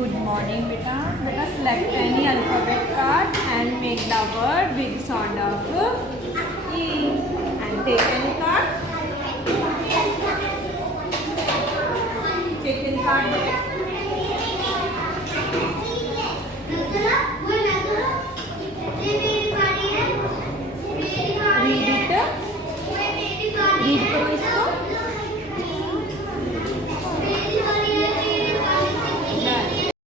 Good morning, beta. Beta, select any alphabet card and make the word with sound of